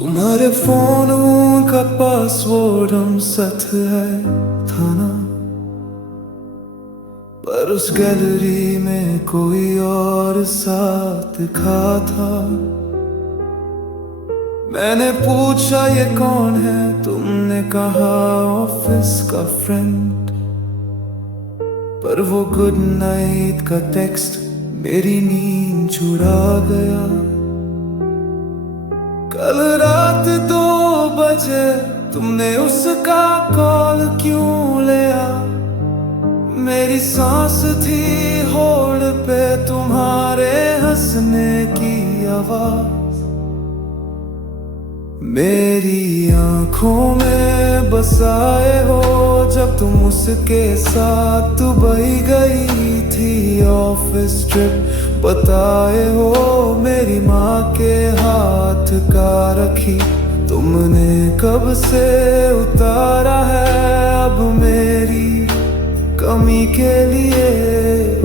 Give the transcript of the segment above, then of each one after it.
तुम्हारे फोनों का पासवर्ड हम साथ है था ना, पर उस गैलरी में कोई और साथ दिखा था। मैंने पूछा ये कौन है, तुमने कहा ऑफिस का फ्रेंड, पर वो गुड नाइट का टेक्स्ट मेरी नींद चुरा गया। कल रात 2 बजे तुमने उसका कॉल क्यों लिया? मेरी सांस थी होल्ड पे, तुम्हारे हंसने की आवाज मेरी आंखों में बसाए हो। जब तुम उसके साथ दुबई गई थी ऑफिस ट्रिप बताए हो, मेरी माँ के हाथ का रखी तुमने कब से उतारा है। अब मेरी कमी के लिए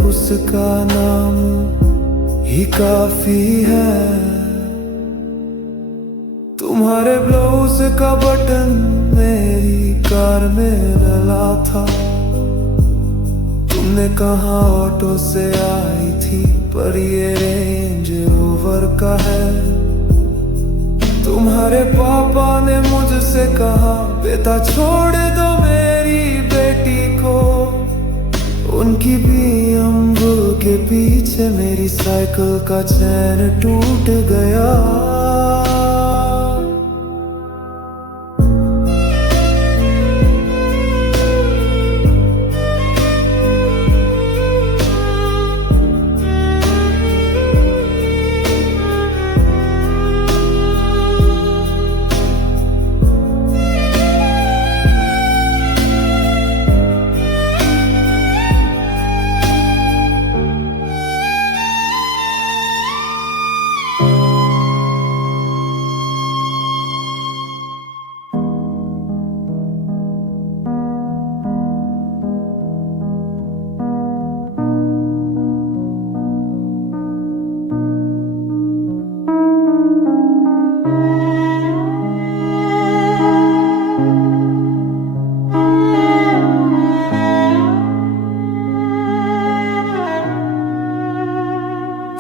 उसका नाम ही काफी है। तुम्हारे ब्लाउज का बटन मेरी कार में डला था, तुमने कहा ऑटो से आई थी, पर ये रेंज रोवर का है। तुम्हारे पापा ने मुझसे कहा बेटा छोड़ दो मेरी बेटी को, उनकी BMW के पीछे मेरी साइकिल का चैन टूट गया।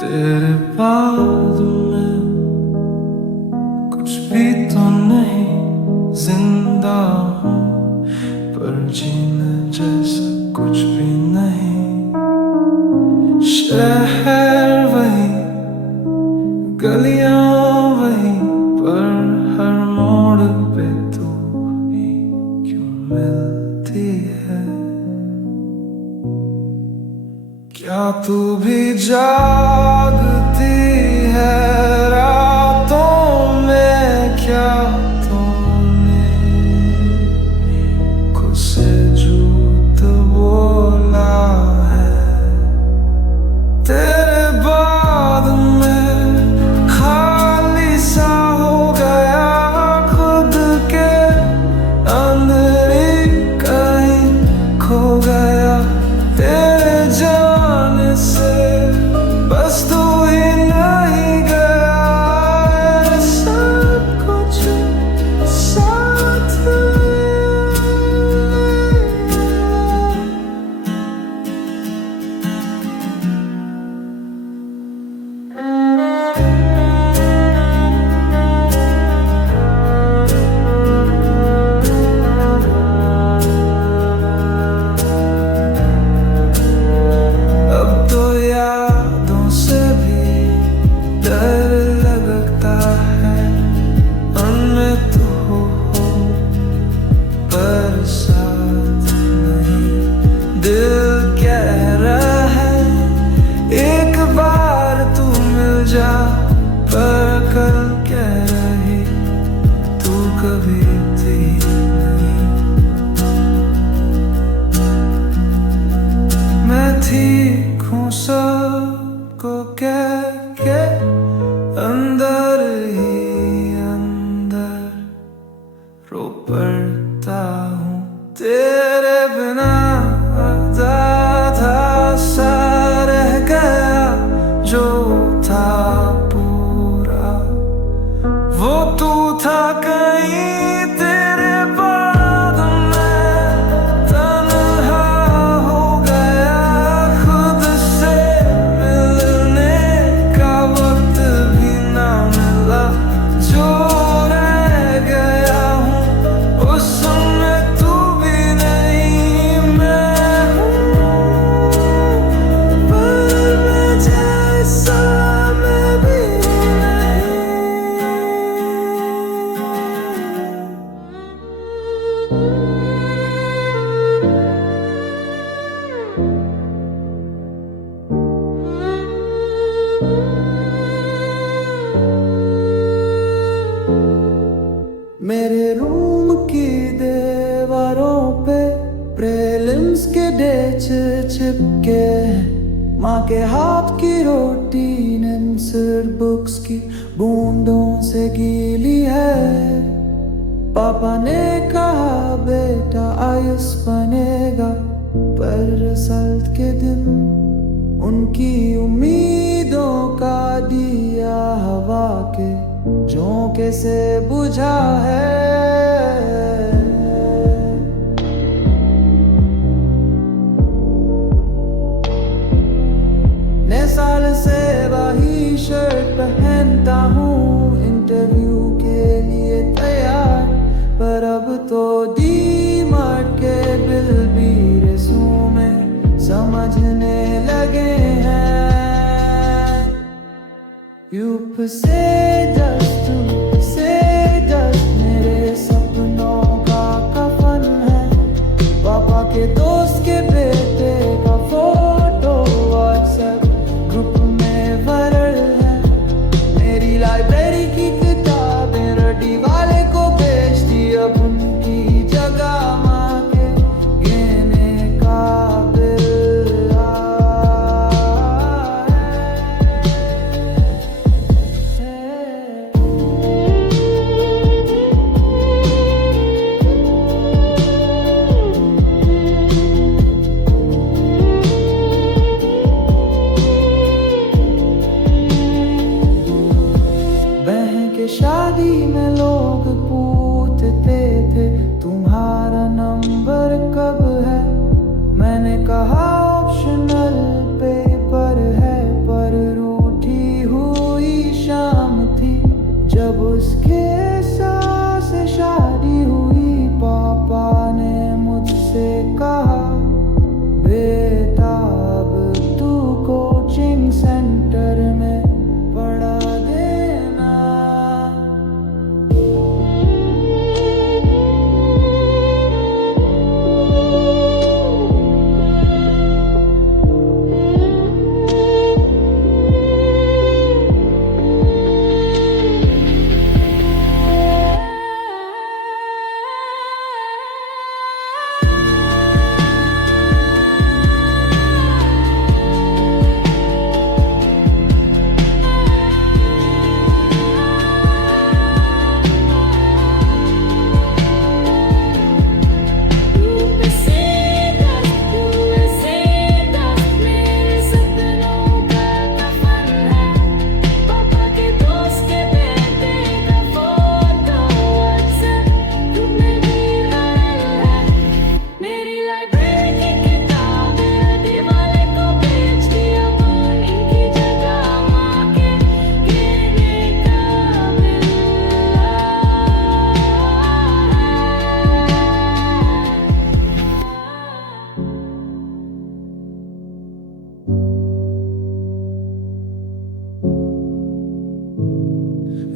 तेरे बाद में कुछ भी तो नहीं, जिंदा हूँ पर जीने जैसा कुछ भी नहीं। शहर वही, गलियां वही, पर हर मोड़ पे तू ही क्यों मिलती है? क्या तू भी जागती है रातों में? क्या तूने खुद से झूठ बोला है? तेरे बाद में खाली सा हो गया, खुद के अंदर ही कहीं खो गया। तेरे जाने से बस के हैं। माँ के हाथ की रोटी सिर बुक्स की बूंदों से गीली है। पापा ने कहा बेटा आयुष बनेगा, पर रिजल्ट के दिन उनकी उम्मीदों का दिया हवा के झोंके से बुझा है। नए साल से वही शर्ट पहनता हूँ, इंटरव्यू के लिए तैयार, पर अब तो डी-मार्ट के बिल भी रेज़्यूमे समझने लगे हैं। यूप से डस्ट मेरे सपनों का कफन है। पापा के दोस्त के बेटे का फोटो व्हाट्सएप ग्रुप में वायरल है। मेरी लाइब्रेरी की किताबें रटी वाले को बेच दी, अब उनकी जगह माँ के गहने का बिल बहन के शादी में लोग पूछते थे तुम्हारा नंबर कब है। मैंने कहा ऑप्शनल पेपर है, पर रूठी हुई शाम थी जब उसके सास से शादी हुई। पापा ने मुझसे कहा बेटा अब तू कोचिंग सेंटर में पढ़ा देना।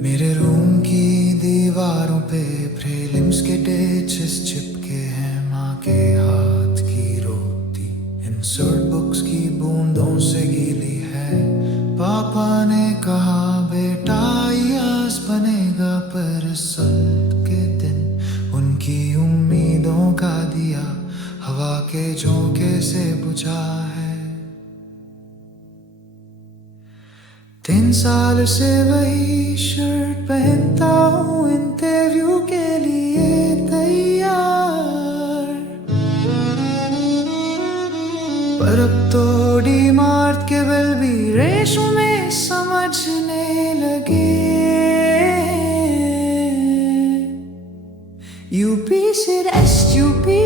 मेरे रूम की दीवारों पे प्रीलिम्स के डेट्स चिपके हैं। माँ के हाथ की रोटी इंसर्ट बुक्स की बूंदों से गीली है। पापा ने कहा बेटा आईएएस बनेगा, पर रिजल्ट के दिन उनकी उम्मीदों का दिया हवा के झोंके से बुझा है। 3 साल से वही शर्ट पहनता हूँ, इंटरव्यू के लिए तैयार, पर अब तो डी-मार्ट के बिल भी रेज़्यूमे समझने लगे। यूपी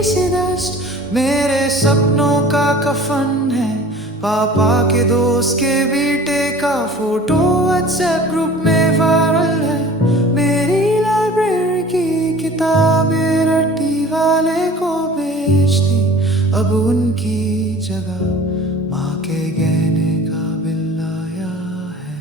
से डस्ट मेरे सपनों का कफन है। पापा के दोस्त के बेटे का फोटो व्हाट्सएप ग्रुप में वायरल है। मेरी लाइब्रेरी की किताबें रट्टी वाले को बेच दी, अब उनकी जगह माँ के गहने का बिल आया है।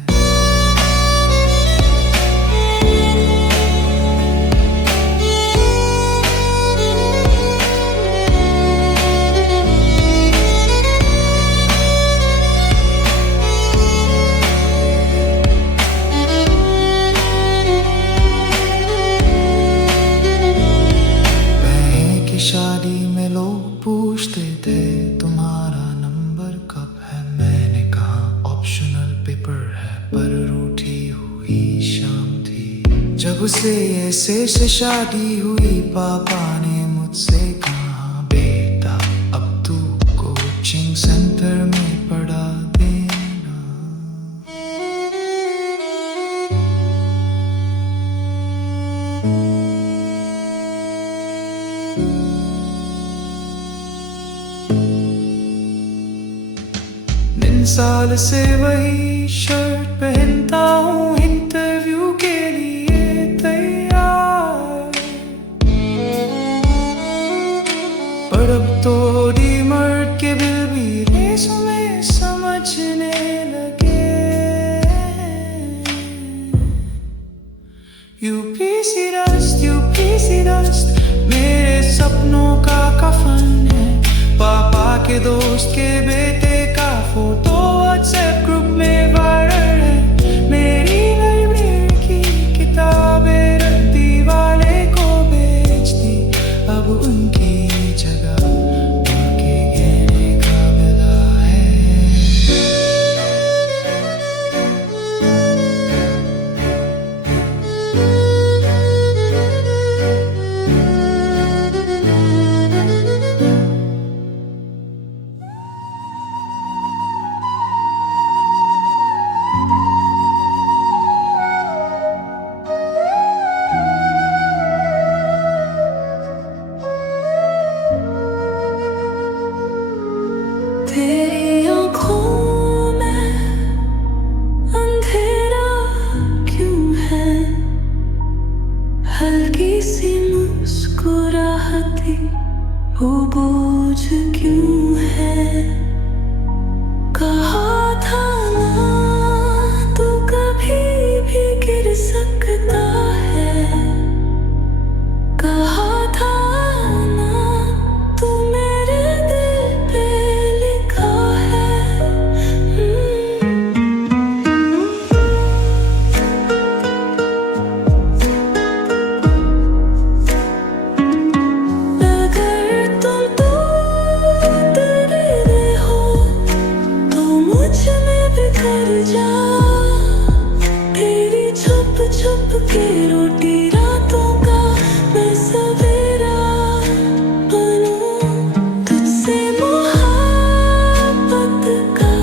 जब से ऐसे से शादी हुई पापा ने मुझसे कहा बेटा अब तू कोचिंग सेंटर में पढ़ा देना। इन साल से वही शर्ट पहनता हूँ इंटरव्यू के लिए तैयार, पर अब तो डीमर्ट के बिल भी रेज़्यूमे समझने लगे। यूपीसी डस्ट मेरे सपनों का कफन है। पापा के दोस्त के बेटे का फोटो व्हाट्सएप ग्रुप में वायरल है। मेरी लाइब्रेरी की किताबें रद्दी वाले को बेच दी, अब उनकी जगह उनके गहने का मिला है। तेरी आँखों में अंधेरा क्यों है, हल्की सी मुस्कुराहटी वो बोझ क्यों है। कहा था ना तू कभी भी गिर सकता है, कहा था ना तू मेरे दिल पे लिखा है। अगर तुम दूर रहे हो तो मुझ में बिखर जा, तेरी छुप छुप के रोटी रातों का मैं सवेरा बनूं। तुझसे मोहब्बत का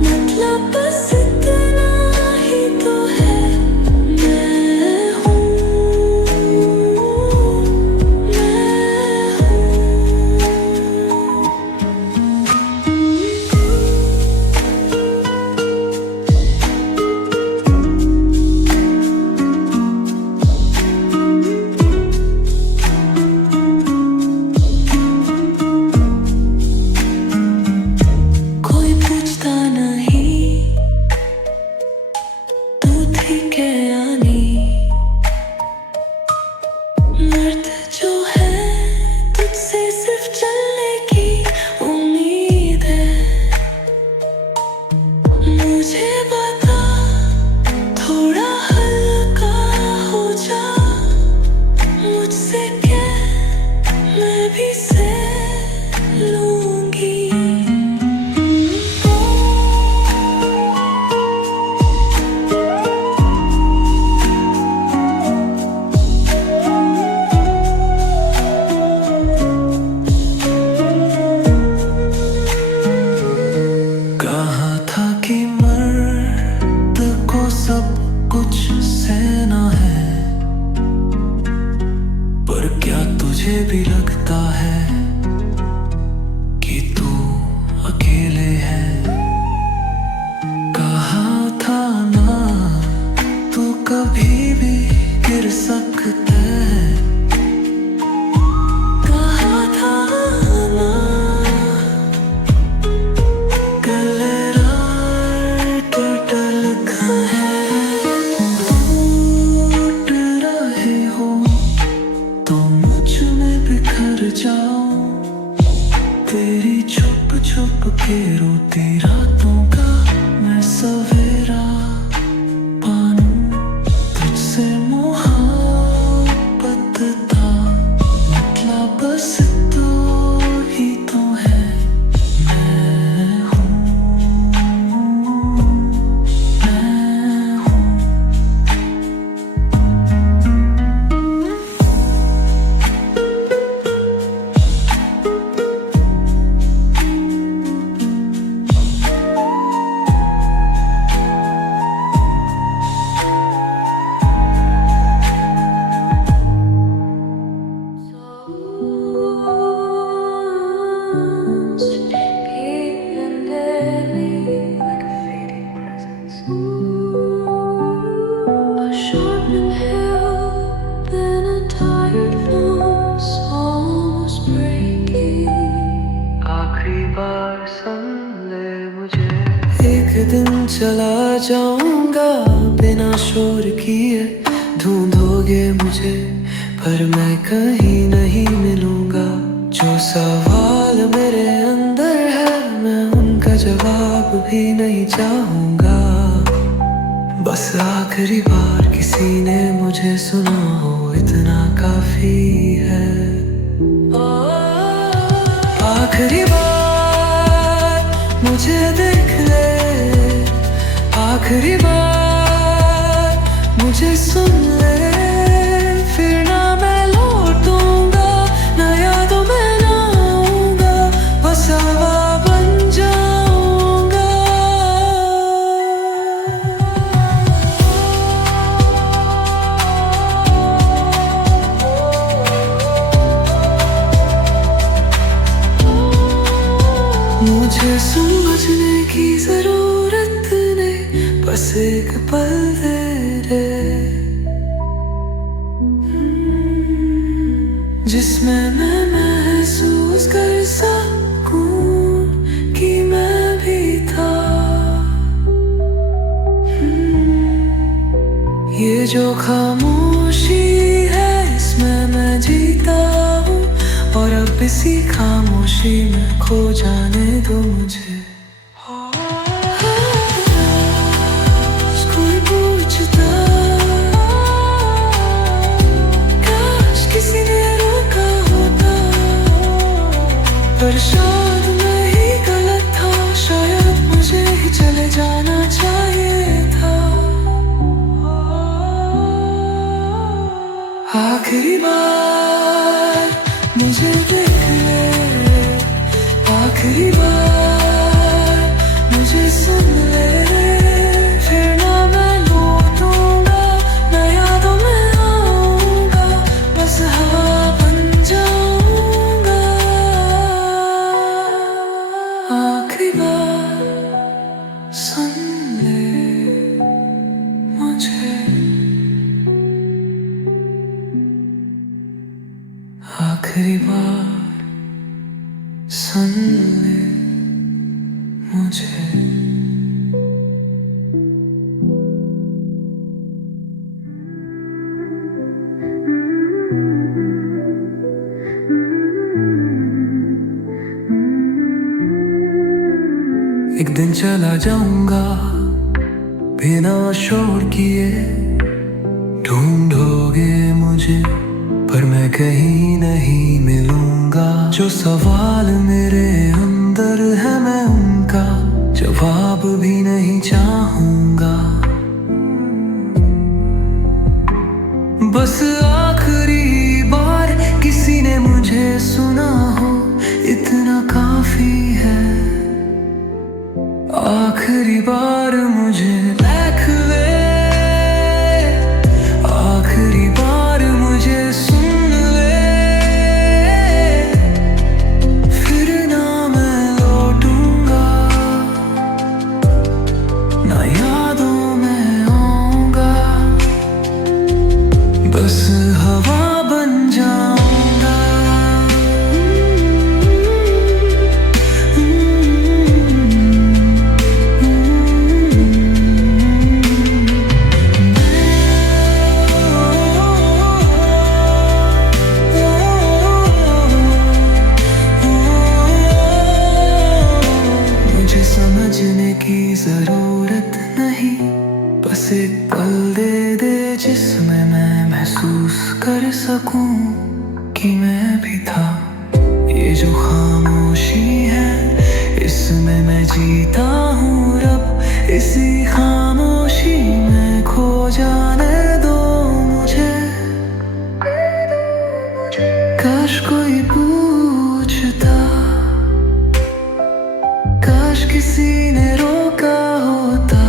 मतलब बस इतना ही तो है, मैं हूँ, मैं कोई पूछता नहीं तू थी क्या नहीं, मर्द जो है तुझसे सिर्फ चलने की उम्मीद है। मुझे बता थोड़ा हल्का हो जा, मुझसे क्या मैं भी सह लूंगी। कहा था कि मर A sharpened hill, then a tired voice almost breaking. आखिरी बार सुन ले मुझे। एक दिन चला जाऊंगा बिना शोर किए, ढूंढोगे मुझे पर मैं कहीं नहीं मिलूंगा। जो सवाल मेरे अंदर है मैं उनका जवाब भी नहीं चाहूंगा। बस आखिरी बार किसी ने मुझे सुना हो इतना काफी है। आखिरी बार मुझे देख ले, आखिरी बार मुझे सुन ले, फिर ना मैं लौटूंगा, ना यादों में ना आऊंगा, बस हवा बन जाऊंगा। मुझे समझने की जरूरत नहीं, बस एक पल दे रे, जिसमें मैं महसूस कर सकूं कि मैं भी था। ये जो खामोशी है इसमें मैं जीता हूँ, और अब इसी खामोशी में खो जाने दो मुझे। कोई पूछता काश किसी ने रोका होता, पर शायद मैं ही गलत था, शायद मुझे ही चले जाना चाहिए था। आखिरी बार मुझे देख ले, आखिरी बार मुझे सुन ले, फिर ना मैं लौटूंगा, ना यादों में आऊंगा, बस हवा बन जाऊंगा। आखिरी बार सुन ले मुझे, आखिरी बार सुन ले मुझे। एक दिन चला जाऊंगा बिना शोर किए, ढूंढोगे मुझे पर मैं कहीं नहीं मिलूंगा। जो सवाल मेरे अंदर है मैं उनका जवाब भी नहीं चाहूंगा। बस आखिरी बार किसी ने मुझे सुना हो इतना काफी है। आखिरी बार मुझे देख ले, आखिरी बार मुझे सुन ले, फिर ना मैं लौटूंगा, ना यादों में आऊंगा, बस हवा बन जाऊंगा। समझने की जरूरत नहीं, बस एक पल दे दे जिसमें मैं महसूस कर सकूं कि मैं भी था। ये जो खामोशी है इसमें मैं जीता हूँ रब, इसी खामोशी में खो जाने दो मुझे। काश कोई पूछता, काश किसी ने रोका होता,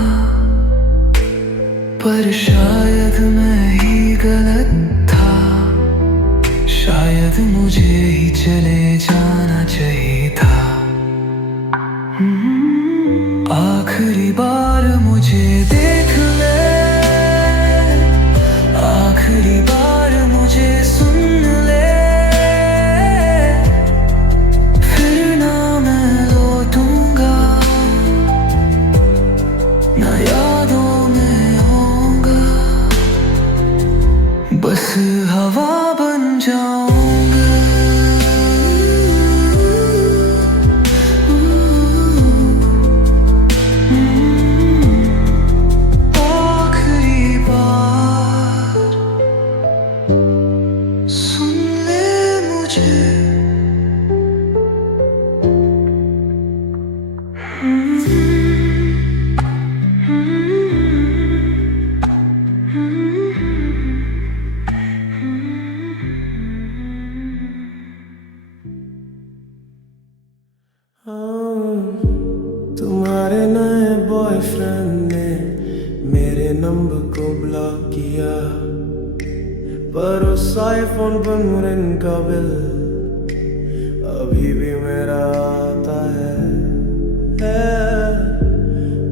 पर शायद मैं ही गलत था, शायद मुझे ही चले जाना चाहिए था। आखिरी बार मुझे मुझे देख ले, आखिरी बार मुझे सुन ले, फिर ना मैं लौटूंगा, ना यादों में आऊंगा, बस हवा बन जाऊंगा। आखिरी बार सुन ले मुझे। तुम्हारे नए बॉयफ्रेंड ने मेरे नंबर को ब्लॉक किया, पर उस आईफोन पर मुरिन का बिल अभी भी मेरा आता है।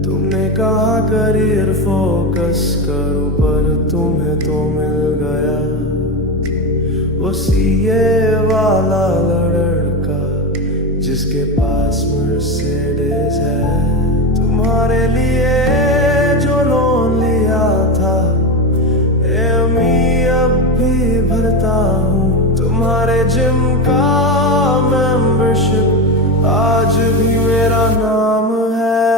तुमने कहा करियर फोकस करूं, पर तुम्हें तो मिल गया वो सीए वाला लड़का जिसके पास मर्सिडीज है। तुम्हारे लिए जो लोन लिया था एमी अब भी भरता हूँ। तुम्हारे जिम का मेंबरशिप आज भी मेरा नाम है।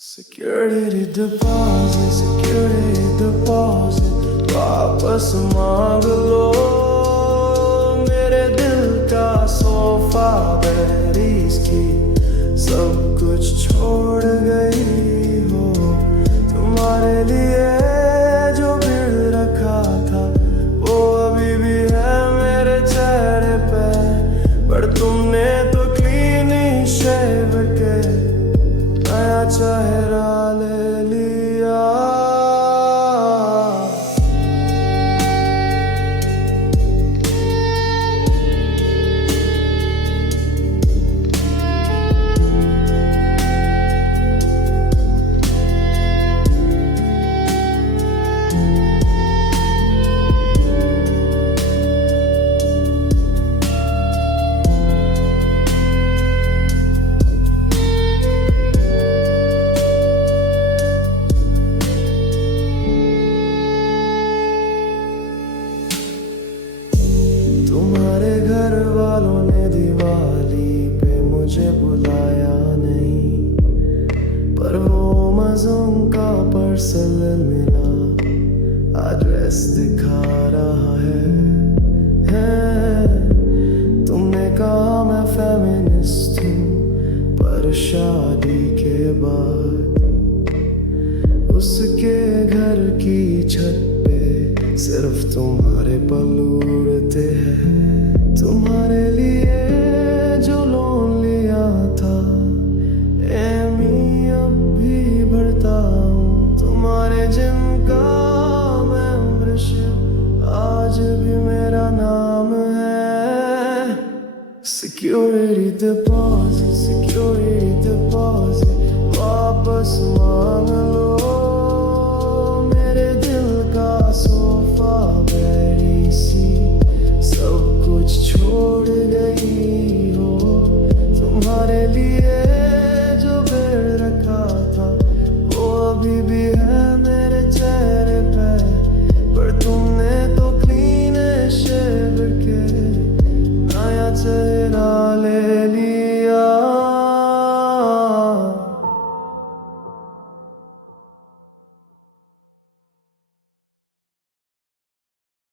सिक्योरिटी डिपॉजिट वापस मांग लो, मेरे दिल का सोफा बैरीज की सब कुछ छोड़ गई हो। तुम्हारे लिए जो बिल रखा था वो अभी भी है मेरे चेहरे पे, पर तुमने तो क्लीन शेव के नया चेहरा ले लिया। तुम्हारे घर वालों ने दिवाली पे मुझे बुलाया नहीं, पर वो अमेज़न का पार्सल मिला, एड्रेस दिखा रहा है। तुमने कहा मैं फेमिनिस्ट हूँ, पर शादी के बाद उसके घर की छत पे सिर्फ तुम्हारे पल्लू उड़ते हैं। तुम्हारे लिए जो लोन लिया था एमी अब भी भरता हूँ। तुम्हारे जिम का मेंबरशिप आज भी मेरा नाम है। Security deposit